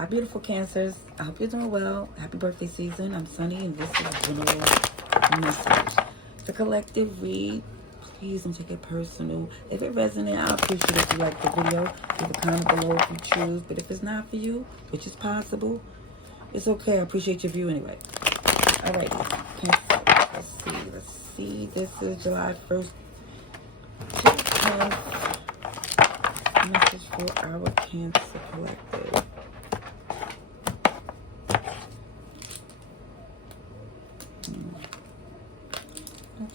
Hi, beautiful Cancers. I hope you're doing well. Happy birthday season. I'm Sunny, and this is a general message. The collective read. Please don't take it personal. If it resonates, I appreciate if you like the video. Leave a comment below if you choose. But if it's not for you, which is possible, it's okay. I appreciate your view anyway. Alrighty. Cancer. Let's see. This is July 1st. Message for our Cancer collective.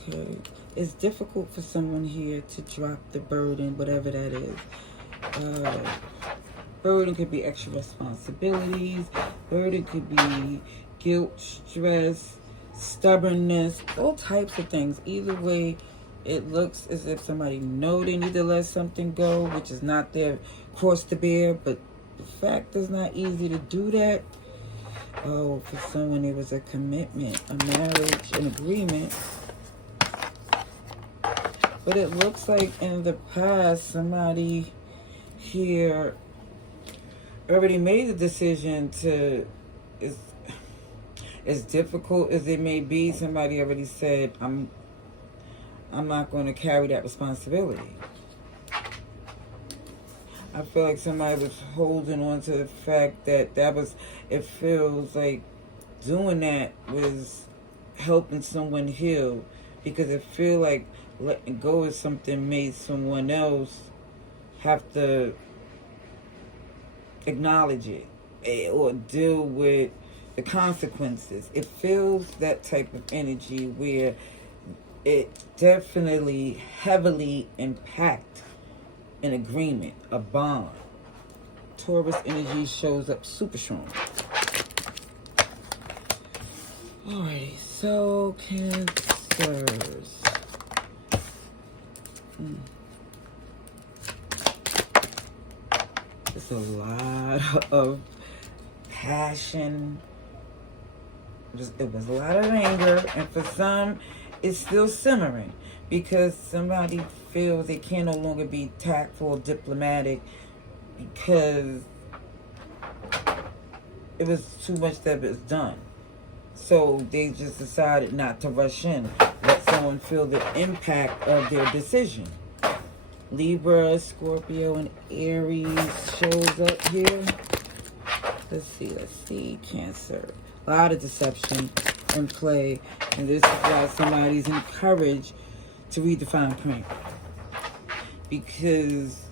Okay. It's difficult for someone here to drop the burden, whatever that is. Burden could be extra responsibilities. Burden could be guilt, stress, stubbornness, all types of things. Either way, it looks as if somebody know they need to let something go, which is not their cross to bear, but the fact is not easy to do that. Oh, for someone there was a commitment, a marriage, an agreement. But it looks like in the past, somebody here already made the decision to, as difficult as it may be, somebody already said, I'm not going to carry that responsibility. I feel like somebody was holding on to the fact that it feels like doing that was helping someone heal, because it feels like letting go of something made someone else have to acknowledge it or deal with the consequences. It feels that type of energy where it definitely heavily impact an agreement, a bond. Taurus energy shows up super strong. Alrighty, so Cancers. There's a lot of passion. It was a lot of anger, and for some, it's still simmering because somebody feels they can no longer be tactful, diplomatic, because it was too much that was done. So they just decided not to rush in. Let someone feel the impact of their decision. Libra, Scorpio, and Aries shows up here. Let's see. Cancer. A lot of deception in play. And this is why somebody's encouraged to read the fine print. Because,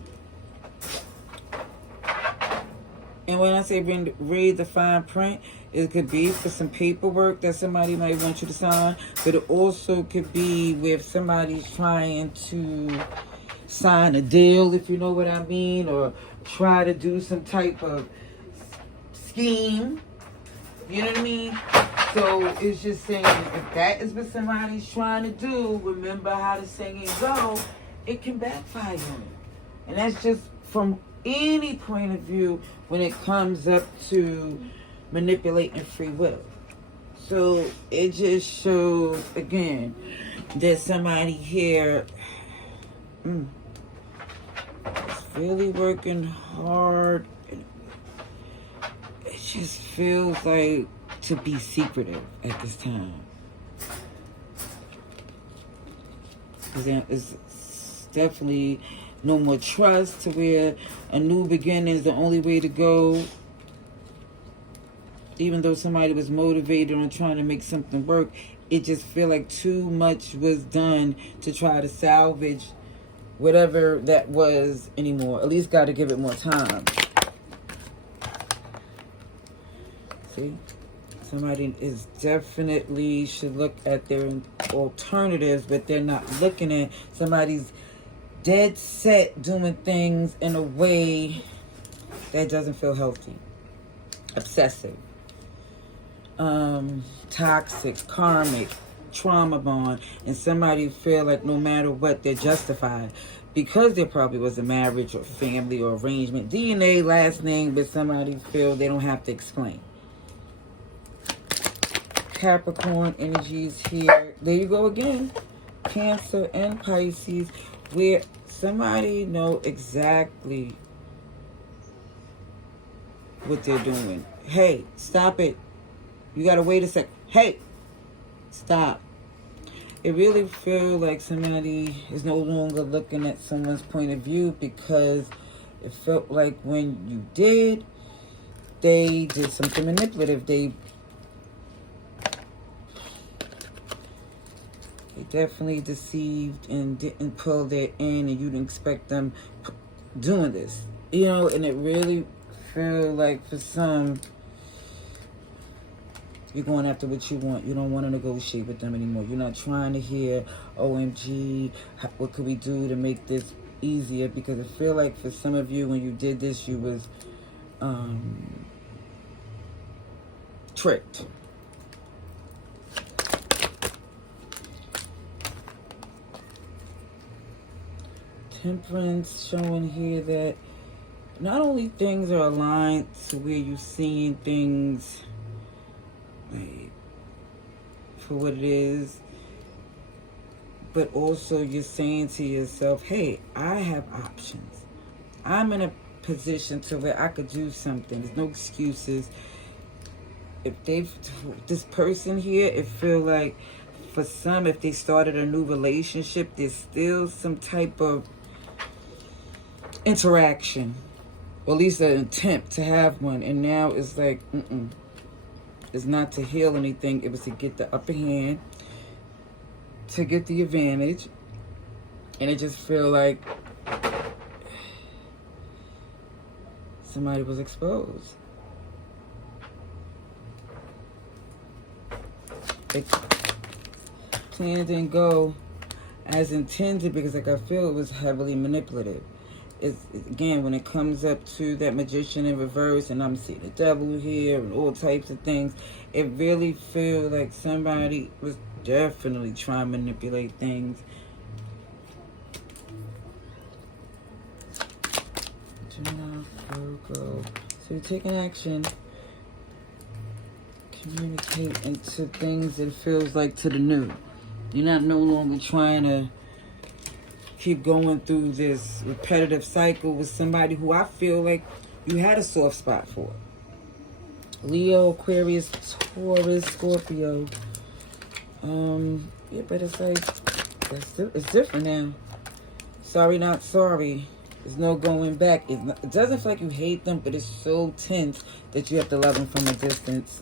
and when I say read the fine print, it could be for some paperwork that somebody might want you to sign, but it also could be with somebody's trying to sign a deal, if you know what I mean, or try to do some type of scheme. You know what I mean? So it's just saying, if that is what somebody's trying to do, remember how the saying go, it can backfire on you. And that's just from any point of view when it comes up to manipulating free will. So it just shows, again, that somebody here is really working hard. It just feels like to be secretive at this time. It's definitely no more trust, to where a new beginning is the only way to go. Even though somebody was motivated on trying to make something work, it just feel like too much was done to try to salvage whatever that was anymore. At least got to give it more time. See? Somebody is definitely should look at their alternatives, but they're not looking at somebody's dead set doing things in a way that doesn't feel healthy. Obsessive. Toxic, karmic, trauma bond, and somebody feel like no matter what, they're justified because there probably was a marriage or family or arrangement, DNA, last name, but somebody feel they don't have to explain. Capricorn energies here. There you go again. Cancer and Pisces, where somebody know exactly what they're doing. Hey, stop it. You gotta wait a sec. Hey, stop. It really feels like somebody is no longer looking at someone's point of view, because it felt like when you did, they did something manipulative. They definitely deceived and didn't pull their in, and you didn't expect them doing this. You know, and it really feel like for some, you're going after what you want. You don't want to negotiate with them anymore. You're not trying to hear, OMG, what could we do to make this easier? Because I feel like for some of you, when you did this, you was tricked. Temperance showing here that not only things are aligned to where you're seeing things like for what it is, but also you're saying to yourself, hey, I have options. I'm in a position to where I could do something. There's no excuses. If this person here, it feel like for some, if they started a new relationship, there's still some type of interaction, or at least an attempt to have one, and now it's like, it's not to heal anything. It was to get the upper hand, to get the advantage, and it just feel like somebody was exposed. The plan didn't go as intended, because like I feel it was heavily manipulative. It's, again, when it comes up to that magician in reverse, and I'm seeing the devil here and all types of things, it really feels like somebody was definitely trying to manipulate things. Gemini, Virgo. So you're taking action. Communicate into things that feels like to the new. You're not no longer trying to keep going through this repetitive cycle with somebody who I feel like you had a soft spot for. Leo, Aquarius, Taurus, Scorpio. Yeah, but it's like, it's different now. Sorry, not sorry. There's no going back. It doesn't feel like you hate them, but it's so tense that you have to love them from a distance.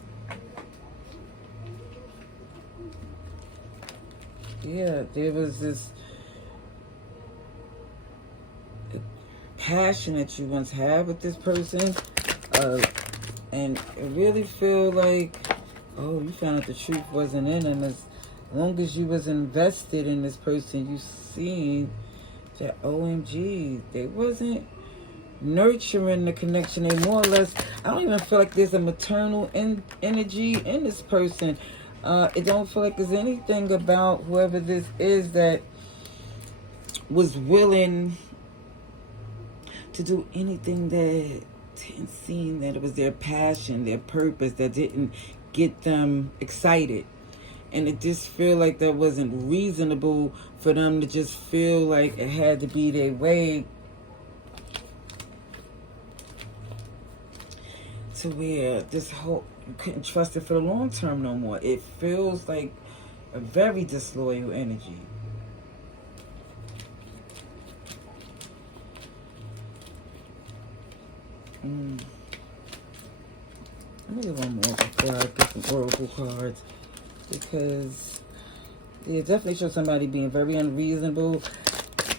Yeah, there was this passion that you once had with this person, and it really feel like, oh, you found out the truth wasn't in them. As long as you was invested in this person, you seen that, OMG, they wasn't nurturing the connection. They more or less, I don't even feel like there's a maternal energy in this person. It don't feel like there's anything about whoever this is that was willing to do anything that didn't seem that it was their passion, their purpose, that didn't get them excited. And it just feel like that wasn't reasonable for them to just feel like it had to be their way, to where this whole, you couldn't trust it for the long term no more. It feels like a very disloyal energy. Let me get one more before I get some oracle cards, because it definitely shows somebody being very unreasonable,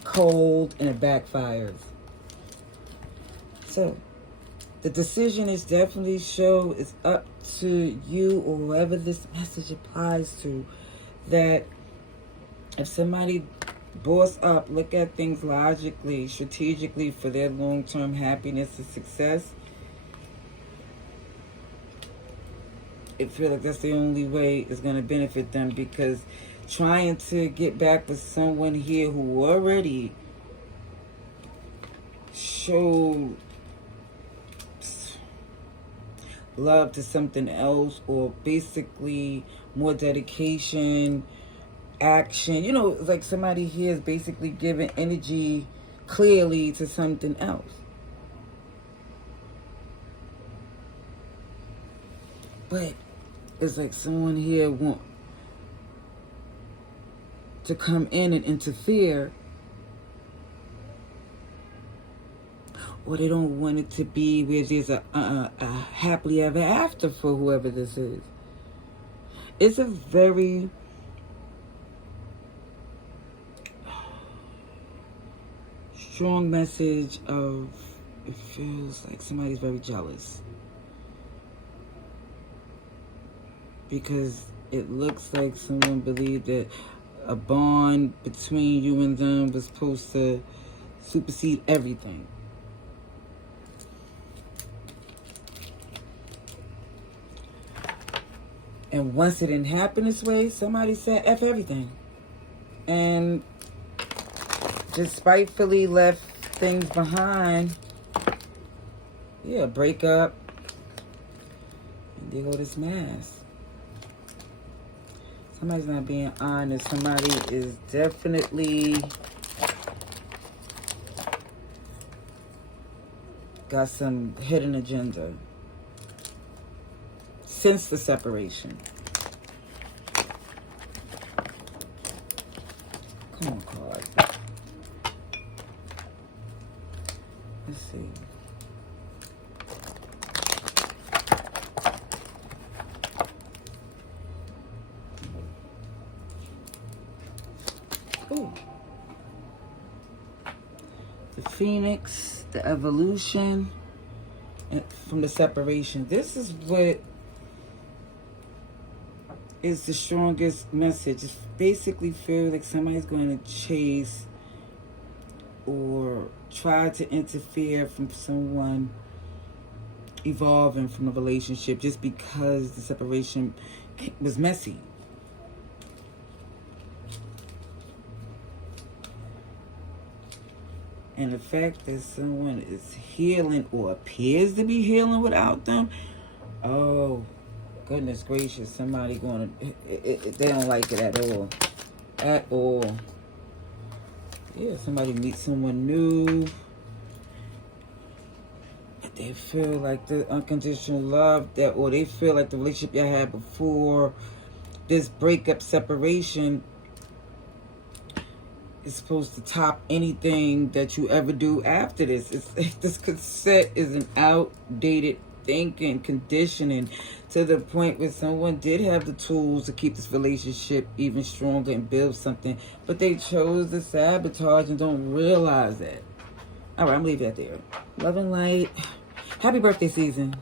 cold, and it backfires. So the decision is definitely show it's up to you, or whoever this message applies to, that if somebody boss up, look at things logically, strategically for their long-term happiness and success, I feel like that's the only way it's going to benefit them, because trying to get back with someone here who already showed love to something else, or basically more dedication, action, you know, it's like somebody here is basically giving energy clearly to something else. But it's like someone here want to come in and interfere, or they don't want it to be where there's a happily ever after for whoever this is. It's a very strong message of, it feels like somebody's very jealous. Because it looks like someone believed that a bond between you and them was supposed to supersede everything. And once it didn't happen this way, somebody said F everything. And just spitefully left things behind. Yeah, break up. And there go this mask. Somebody's not being honest. Somebody is definitely got some hidden agenda since the separation. Come on, card. Let's see. Ooh. The Phoenix, the evolution, and from the separation. This is what is the strongest message. It basically feels like somebody's going to chase or try to interfere from someone evolving from a relationship just because the separation was messy. And the fact that someone is healing or appears to be healing without them, oh, goodness gracious, somebody going to, they don't like it at all. At all. Yeah, somebody meets someone new. They feel like the unconditional love that, or they feel like the relationship you had before this breakup, separation, is supposed to top anything that you ever do after this. This cassette is an outdated thinking, conditioning, to the point where someone did have the tools to keep this relationship even stronger and build something, but they chose to sabotage and don't realize that. All right, I'm leaving that there. Love and light. Happy birthday season.